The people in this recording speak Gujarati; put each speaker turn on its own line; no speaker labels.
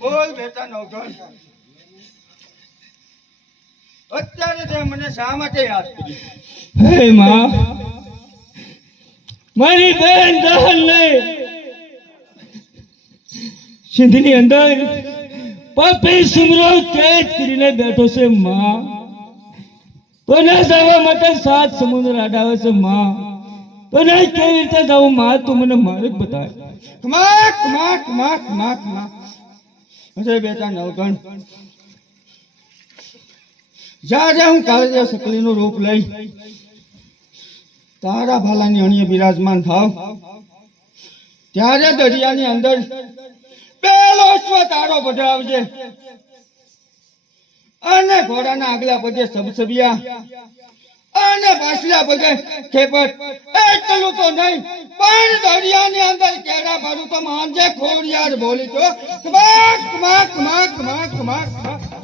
બોલ બેટા નવધન અત્યારે તે મને શા માટે યાદ કરી?
હે માં, મારી બેન દહન ને સિંધની અંદર પાપી સુમરો કેદ કરીને બેઠો છે, માં. તને જવા માટે સાત સમુદ્ર અડાવે છે, માં. તું મને મારે જ બતાય.
કમા કમા કમા કમા કમા. અરે બેટા નવગણ જ્યારે હું કાળજે સકલીનું રૂપ લઈ. તારા ભાલાની અણીએ બિરાજમાન થાવ. ત્યારે દરિયાની અંદર પેલો તારો પધરાવજે. અને ઘોડાના આગલા પગે સબસબિયા. અને પાછલા પગે ખેપટ. એટલું તો નહીં. પણ દરિયાની અંદર કેળા ભરું તો માંજે ખોડિયાર બોલી તો કમાક કમાક કમાક કમાક કમાક કમાક